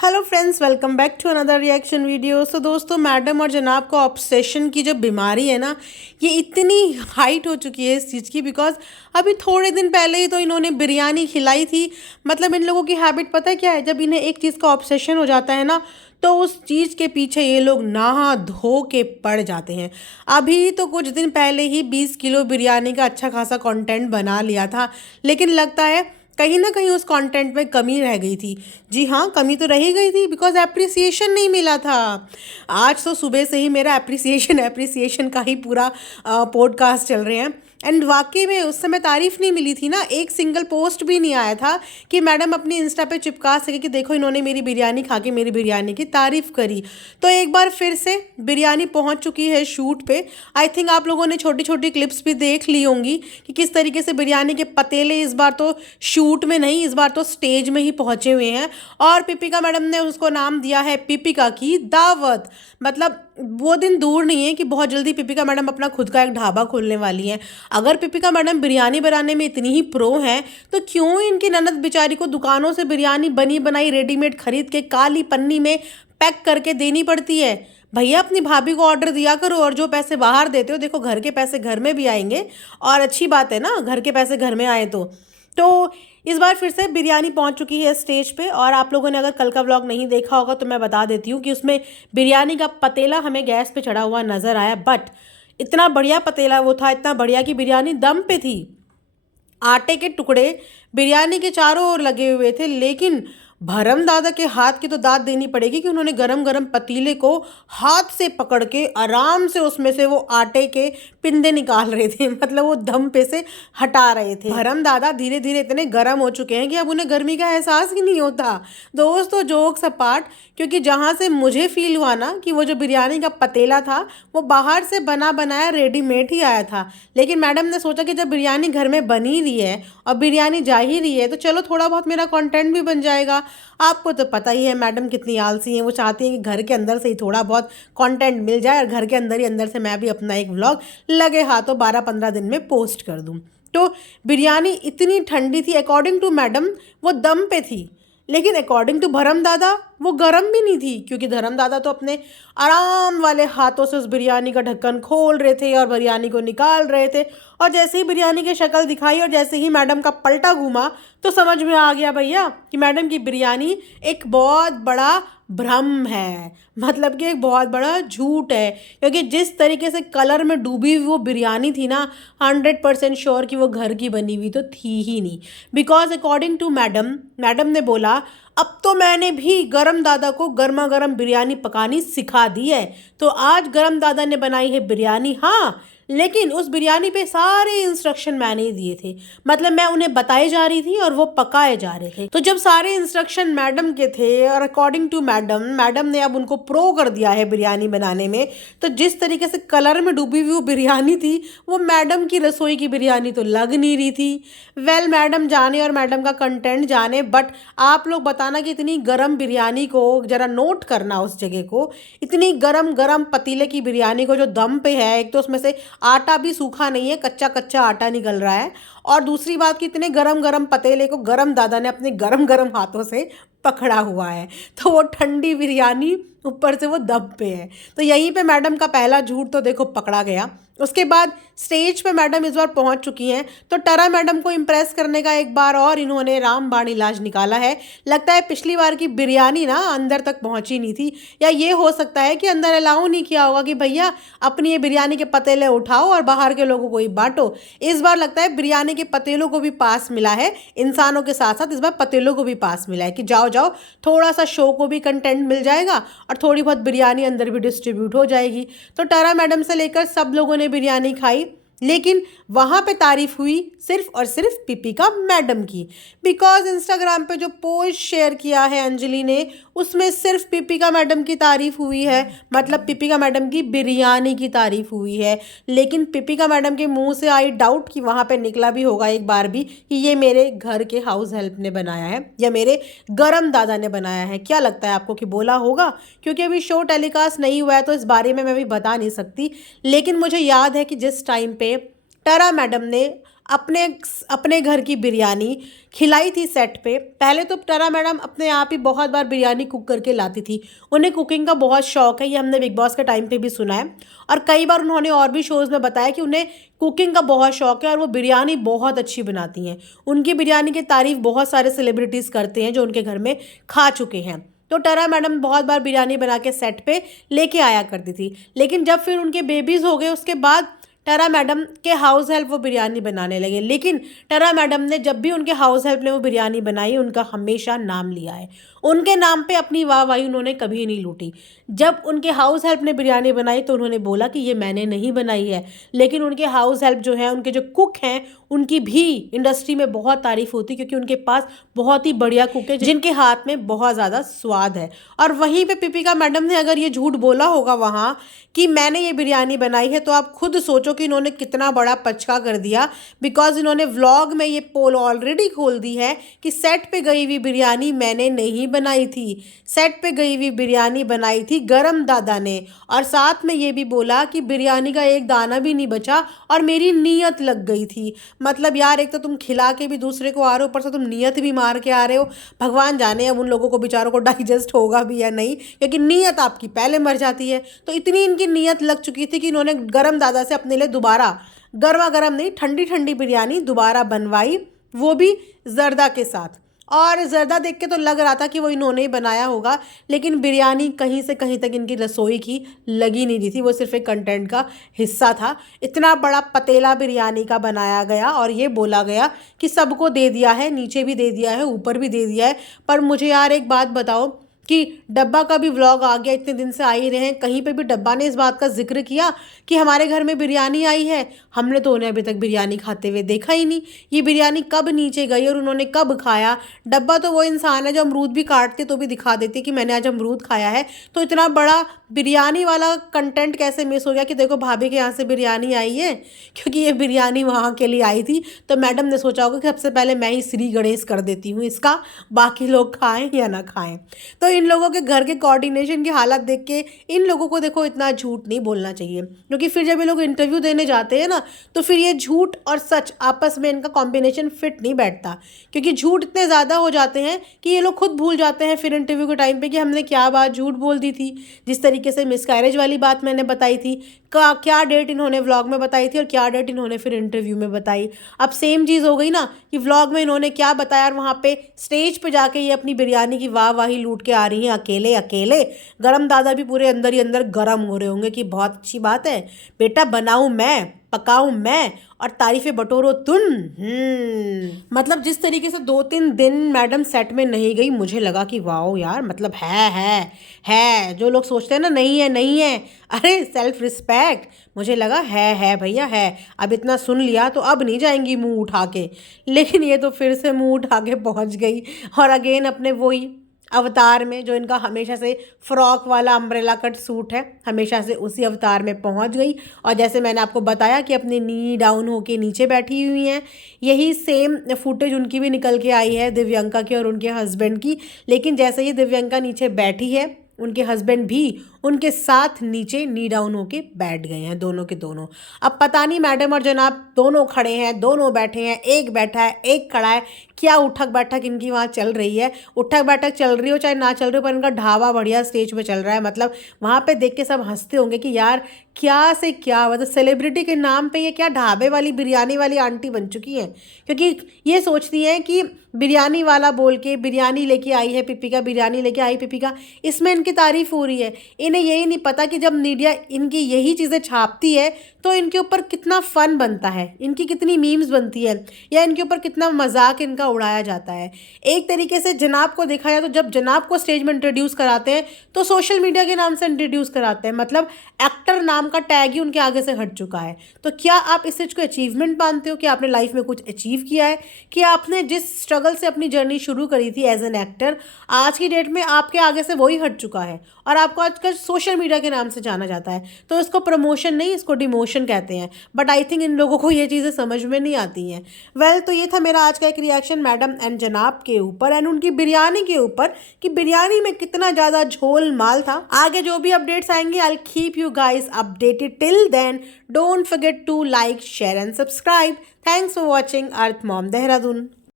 Hello friends, welcome back to another reaction video. So दोस्तों, madam और जनाब को ऑब्सेशन की जो बीमारी है ना, ये इतनी हाइट हो चुकी है इस चीज़ की। बिकॉज अभी थोड़े दिन पहले ही तो इन्होंने बिरयानी खिलाई थी। मतलब इन लोगों की हैबिट पता है क्या है, जब इन्हें एक चीज़ का ऑब्सेशन हो जाता है ना, तो उस चीज़ के पीछे ये लोग नहा धो के पड़ जाते हैं। अभी तो कुछ दिन पहले ही 20 किलो बिरयानी का अच्छा खासा कंटेंट बना लिया था, लेकिन लगता है कहीं ना कहीं उस कंटेंट में कमी रह गई थी। जी हाँ, कमी तो रह ही गई थी, बिकॉज एप्रिसिएशन नहीं मिला था। आज तो सुबह से ही मेरा एप्रिसिएशन एप्रिसिएशन का ही पूरा पॉडकास्ट चल रहे हैं। एंड वाकई में उस समय तारीफ नहीं मिली थी ना, एक सिंगल पोस्ट भी नहीं आया था कि मैडम अपनी इंस्टा पे चिपका सके कि देखो इन्होंने मेरी बिरयानी खा के मेरी बिरयानी की तारीफ करी। तो एक बार फिर से बिरयानी पहुंच चुकी है शूट पे। आई थिंक आप लोगों ने छोटी छोटी क्लिप्स भी देख ली होंगी कि किस तरीके से बिरयानी के पतीले इस बार तो शूट में नहीं, इस बार तो स्टेज में ही पहुंचे हुए हैं। और पिपिका मैडम ने उसको नाम दिया है पिपिका की दावत। मतलब वो दिन दूर नहीं है कि बहुत जल्दी पिपिका मैडम अपना खुद का एक ढाबा खोलने वाली हैं। अगर पिपिका मैडम बिरयानी बनाने में इतनी ही प्रो हैं, तो क्यों इनकी ननद बेचारी को दुकानों से बिरयानी बनी बनाई रेडीमेड खरीद के काली पन्नी में पैक करके देनी पड़ती है। भैया, अपनी भाभी को ऑर्डर दिया करो, और जो पैसे बाहर देते हो, देखो घर के पैसे घर में भी आएंगे। और अच्छी बात है ना, घर के पैसे घर में आए तो इस बार फिर से बिरयानी पहुंच चुकी है स्टेज पे। और आप लोगों ने अगर कल का व्लॉग नहीं देखा होगा तो मैं बता देती हूँ कि उसमें बिरयानी का पतीला हमें गैस पे चढ़ा हुआ नज़र आया। बट इतना बढ़िया पतीला वो था, इतना बढ़िया कि बिरयानी दम पे थी। आटे के टुकड़े बिरयानी के चारों ओर लगे हुए थे। लेकिन भरम दादा के हाथ की तो दाद देनी पड़ेगी कि उन्होंने गरम गरम पतीले को हाथ से पकड़ के आराम से उसमें से वो आटे के पिंदे निकाल रहे थे। मतलब वो दम पे से हटा रहे थे। भरम दादा धीरे धीरे इतने गर्म हो चुके हैं कि अब उन्हें गर्मी का एहसास ही नहीं होता। दोस्तों, जोक्स अपार्ट, क्योंकि जहाँ से मुझे फील हुआ ना कि वो जो बिरयानी का पतीला था वो बाहर से बना बनाया रेडीमेड ही आया था। लेकिन मैडम ने सोचा कि जब बिरयानी घर में बनी रही है और बिरयानी जा ही रही है, तो चलो थोड़ा बहुत मेरा कंटेंट भी बन जाएगा। आपको तो पता ही है मैडम कितनी आलसी हैं। वो चाहती हैं कि घर के अंदर से ही थोड़ा बहुत कंटेंट मिल जाए और घर के अंदर ही अंदर से मैं भी अपना एक व्लॉग लगे हाथों 12-15 दिन में पोस्ट कर दूँ। तो बिरयानी इतनी ठंडी थी, अकॉर्डिंग टू मैडम वो दम पे थी। लेकिन अकॉर्डिंग टू भरम दादा वो गर्म भी नहीं थी, क्योंकि धर्म दादा तो अपने आराम वाले हाथों से उस बिरयानी का ढक्कन खोल रहे थे और बिरयानी को निकाल रहे थे। और जैसे ही बिरयानी की शक्ल दिखाई और जैसे ही मैडम का पलटा घूमा, तो समझ में आ गया भैया कि मैडम की बिरयानी एक बहुत बड़ा भ्रम है। मतलब कि एक बहुत बड़ा झूठ है, क्योंकि जिस तरीके से कलर में डूबी हुई वो बिरयानी थी ना, 100% श्योर कि वो घर की बनी हुई तो थी ही नहीं। Because according to madam, madam ने बोला अब तो मैंने भी गरम दादा को गर्मा गर्म बिरयानी पकानी सिखा दी है। तो आज गरम दादा ने बनाई है बिरयानी, हाँ, लेकिन उस बिरयानी पे सारे इंस्ट्रक्शन मैंने ही दिए थे। मतलब मैं उन्हें बताए जा रही थी और वो पकाए जा रहे थे। तो जब सारे इंस्ट्रक्शन मैडम के थे और अकॉर्डिंग टू मैडम, मैडम ने अब उनको प्रो कर दिया है बिरयानी बनाने में, तो जिस तरीके से कलर में डूबी हुई वो बिरयानी थी, वो मैडम की रसोई की बिरयानी तो लग नहीं रही थी। वेल, मैडम जाने और मैडम का कंटेंट जाने, बट आप लोग बताना कि इतनी गर्म बिरयानी को जरा नोट करना, उस जगह को, इतनी गरम गरम पतीले की बिरयानी को जो दम पे है, एक तो उसमें से आटा भी सूखा नहीं है, कच्चा कच्चा आटा निकल रहा है। और दूसरी बात कि इतने गरम गरम पतीले को गरम दादा ने अपने गरम गरम हाथों से पकड़ा हुआ है। तो वो ठंडी बिरयानी ऊपर से वो दम पे है। तो यहीं पे मैडम का पहला झूठ तो देखो पकड़ा गया। उसके बाद स्टेज पे मैडम इस बार पहुंच चुकी हैं, तो टरा मैडम को इम्प्रेस करने का एक बार और इन्होंने रामबाण इलाज निकाला है। लगता है पिछली बार की बिरयानी ना अंदर तक पहुंची नहीं थी, या ये हो सकता है कि अंदर अलाउ नहीं किया होगा कि भैया अपनी ये बिरयानी के पतीले उठाओ और बाहर के लोगों को ही बांटो। इस बार लगता है बिरयानी के पतीलों को भी पास मिला है, इंसानों के साथ साथ इस बार पतीलों को भी पास मिला है कि जाओ जाओ, थोड़ा सा शो को भी कंटेंट मिल जाएगा और थोड़ी बहुत बिरयानी अंदर भी डिस्ट्रीब्यूट हो जाएगी। तो टरा मैडम से लेकर सब लोगों ने बिरयानी खाई, लेकिन वहाँ पे तारीफ हुई सिर्फ और सिर्फ पिपिका मैडम की। बिकॉज इंस्टाग्राम पे जो पोस्ट शेयर किया है अंजलि ने, उसमें सिर्फ पिपिका मैडम की तारीफ हुई है। मतलब पिपिका मैडम की बिरयानी की तारीफ हुई है। लेकिन पिपिका मैडम के मुंह से आई डाउट कि वहाँ पे निकला भी होगा एक बार भी कि ये मेरे घर के हाउस हेल्प ने बनाया है या मेरे गरम दादा ने बनाया है। क्या लगता है आपको कि बोला होगा? क्योंकि अभी शो टेलीकास्ट नहीं हुआ है, तो इस बारे में मैं भी बता नहीं सकती। लेकिन मुझे याद है कि जिस टाइम पे टरा मैडम ने अपने अपने घर की बिरयानी खिलाई थी सेट पे। पहले तो टरा मैडम अपने आप ही बहुत बार बिरयानी कुक करके लाती थी, उन्हें कुकिंग का बहुत शौक है, ये हमने बिग बॉस के टाइम पे भी सुना है। और कई बार उन्होंने और भी शोज़ में बताया कि उन्हें कुकिंग का बहुत शौक है और वो बिरयानी बहुत अच्छी बनाती हैं। उनकी बिरयानी की तारीफ़ बहुत सारे सेलिब्रिटीज़ करते हैं जो उनके घर में खा चुके हैं। तो टरा मैडम बहुत बार बिरयानी बना के सेट पे लेके आया करती थी। लेकिन जब फिर उनके बेबीज़ हो गए उसके बाद टरा मैडम के हाउस हेल्प वो बिरयानी बनाने लगे। लेकिन टरा मैडम ने जब भी उनके हाउस हेल्प ने वो बिरयानी बनाई, उनका हमेशा नाम लिया है। उनके नाम पे अपनी वाहवाही उन्होंने कभी नहीं लूटी। जब उनके हाउस हेल्प ने बिरयानी बनाई तो उन्होंने बोला कि ये मैंने नहीं बनाई है। लेकिन उनके हाउस हेल्प जो है, उनके जो कुक हैं, उनकी भी इंडस्ट्री में बहुत तारीफ होती, क्योंकि उनके पास बहुत ही बढ़िया कुक है जिनके हाथ में बहुत ज़्यादा स्वाद है। और वहीं पे पिपिका मैडम ने अगर ये झूठ बोला होगा वहाँ कि मैंने ये बिरयानी बनाई है, तो आप खुद सोचो कि इन्होंने कितना बड़ा पचका कर दिया। बिकॉज इन्होंने व्लॉग में ये पोल ऑलरेडी खोल दी है कि सेट पे गई हुई बिरयानी मैंने नहीं बनाई थी, सेट पे गई हुई बिरयानी बनाई थी गरम दादा ने। और साथ में ये भी बोला कि बिरयानी का एक दाना भी नहीं बचा और मेरी नीयत लग गई थी। मतलब यार, एक तो तुम खिला के भी दूसरे को आ रहे हो, ऊपर से तुम नीयत भी मार के आ रहे हो। भगवान जाने अब उन लोगों को बेचारों को डाइजेस्ट होगा भी या नहीं, क्योंकि नीयत आपकी पहले मर जाती है। तो इतनी इनकी नीयत लग चुकी थी कि इन्होंने गरम दादा से अपने लिए दोबारा गर्मा गर्म नहीं, ठंडी ठंडी बिरयानी दोबारा बनवाई, वो भी जर्दा के साथ। और जर्दा देख के तो लग रहा था कि वो इन्होंने ही बनाया होगा, लेकिन बिरयानी कहीं से कहीं तक इनकी रसोई की लगी नहीं रही थी, वो सिर्फ एक कंटेंट का हिस्सा था। इतना बड़ा पतेला बिरयानी का बनाया गया और ये बोला गया कि सबको दे दिया है, नीचे भी दे दिया है, ऊपर भी दे दिया है। पर मुझे यार एक बात बताओ कि डब्बा का भी व्लॉग आ गया, इतने दिन से आ ही रहे हैं, कहीं पे भी डब्बा ने इस बात का जिक्र किया कि हमारे घर में बिरयानी आई है? हमने तो उन्हें अभी तक बिरयानी खाते हुए देखा ही नहीं। ये बिरयानी कब नीचे गई और उन्होंने कब खाया? डब्बा तो वो इंसान है जो अमरूद भी काटते तो भी दिखा देते कि मैंने आज अमरूद खाया है। तो इतना बड़ा बिरयानी वाला कंटेंट कैसे मिस हो गया कि देखो भाभी के यहाँ से बिरयानी आई है? क्योंकि ये बिरयानी वहाँ के लिए आई थी, तो मैडम ने सोचा होगा कि सबसे पहले मैं ही श्री गणेश कर देती हूँ इसका, बाकी लोग खाएं या ना खाएं। तो इन लोगों के घर के कोऑर्डिनेशन की हालत देख के इन लोगों को देखो इतना झूठ नहीं बोलना चाहिए, क्योंकि फिर जब ये लोग इंटरव्यू देने जाते हैं ना, तो फिर ये झूठ और सच आपस में इनका कॉम्बिनेशन फिट नहीं बैठता। क्योंकि झूठ इतने ज़्यादा हो जाते हैं कि ये लोग खुद भूल जाते हैं फिर इंटरव्यू के टाइम पे कि हमने क्या बात झूठ बोल दी थी। जिस तरीके से मिसकैरेज वाली बात मैंने बताई थी, क्या डेट इन्होंने व्लॉग में बताई थी और क्या डेट इन्होंने फिर इंटरव्यू में बताई। अब सेम चीज़ हो गई ना कि व्लॉग में इन्होंने क्या बताया और वहाँ पे स्टेज पे जाके ये अपनी बिरयानी की वाहवाही लूट के आ रही हैं अकेले अकेले। गरम दादा भी पूरे अंदर ही अंदर गरम हो रहे होंगे कि बहुत अच्छी बात है बेटा, बनाऊं मैं, पकाऊं मैं और तारीफें बटोरो तुम। मतलब जिस तरीके से 2-3 दिन मैडम सेट में नहीं गई, मुझे लगा कि वाओ यार, मतलब है जो लोग सोचते हैं ना नहीं है नहीं है, अरे सेल्फ रिस्पेक्ट, मुझे लगा है भैया है। अब इतना सुन लिया तो अब नहीं जाएंगी मुंह उठा के, लेकिन ये तो फिर से मुंह उठा के पहुंच गई और अगेन अपने वही अवतार में, जो इनका हमेशा से फ्रॉक वाला अम्ब्रेला कट सूट है, हमेशा से उसी अवतार में पहुंच गई। और जैसे मैंने आपको बताया कि अपनी नी डाउन होके नीचे बैठी हुई हैं, यही सेम फुटेज उनकी भी निकल के आई है, दिव्यंका की और उनके हस्बैंड की। लेकिन जैसे ही दिव्यंका नीचे बैठी है, उनके हस्बैंड भी उनके साथ नीचे नी डाउन होके बैठ गए हैं, दोनों के दोनों। अब पता नहीं मैडम और जनाब दोनों खड़े हैं, दोनों बैठे हैं, एक बैठा है एक खड़ा है, क्या उठक बैठक इनकी वहाँ चल रही है। उठक बैठक चल रही हो चाहे ना चल रही हो, पर इनका ढाबा बढ़िया स्टेज पे चल रहा है। मतलब वहाँ पे देख के सब हंसते होंगे कि यार क्या से क्या, मतलब सेलिब्रिटी के नाम पे ये क्या ढाबे वाली बिरयानी वाली आंटी बन चुकी हैं। क्योंकि ये सोचती हैं कि बिरयानी वाला बोल के बिरयानी लेके आई है पिपिका, बिरयानी लेके आई पिपिका, इसमें इनकी तारीफ हो रही है। इन्हें यही नहीं पता कि जब मीडिया इनकी यही चीज़ें छापती है तो इनके ऊपर कितना फ़न बनता है, इनकी कितनी मीम्स बनती है, या इनके ऊपर कितना मजाक इनका उड़ाया जाता है। एक तरीके से जनाब को देखा जाए तो जब जनाब को स्टेज में इंट्रोड्यूस कराते हैं तो सोशल मीडिया के नाम से इंट्रोड्यूस कराते हैं, मतलब एक्टर नाम का टैग ही उनके आगे से हट चुका है। तो क्या आप इस चीज़ को अचीवमेंट मानते हो कि आपने लाइफ में कुछ अचीव किया है, कि आपने जिस स्ट्रगल से अपनी जर्नी शुरू करी थी एज एन एक्टर, आज की डेट में आपके आगे से वही हट चुका है और आपको आजकल सोशल मीडिया के नाम से जाना जाता है। तो इसको प्रमोशन नहीं, इसको डिमोशन कहते हैं। बट आई थिंक इन लोगों को ये चीज़ें समझ में नहीं आती हैं। वेल, तो ये था मेरा आज का एक रिएक्शन मैडम एंड जनाब के ऊपर एंड उनकी बिरयानी के ऊपर, कि बिरयानी में कितना ज़्यादा झोल माल था। आगे जो भी अपडेट्स आएंगे I will keep you guys update. updated. Till then, don't forget to like, share and subscribe. Thanks for watching Earth Mom Dehradun.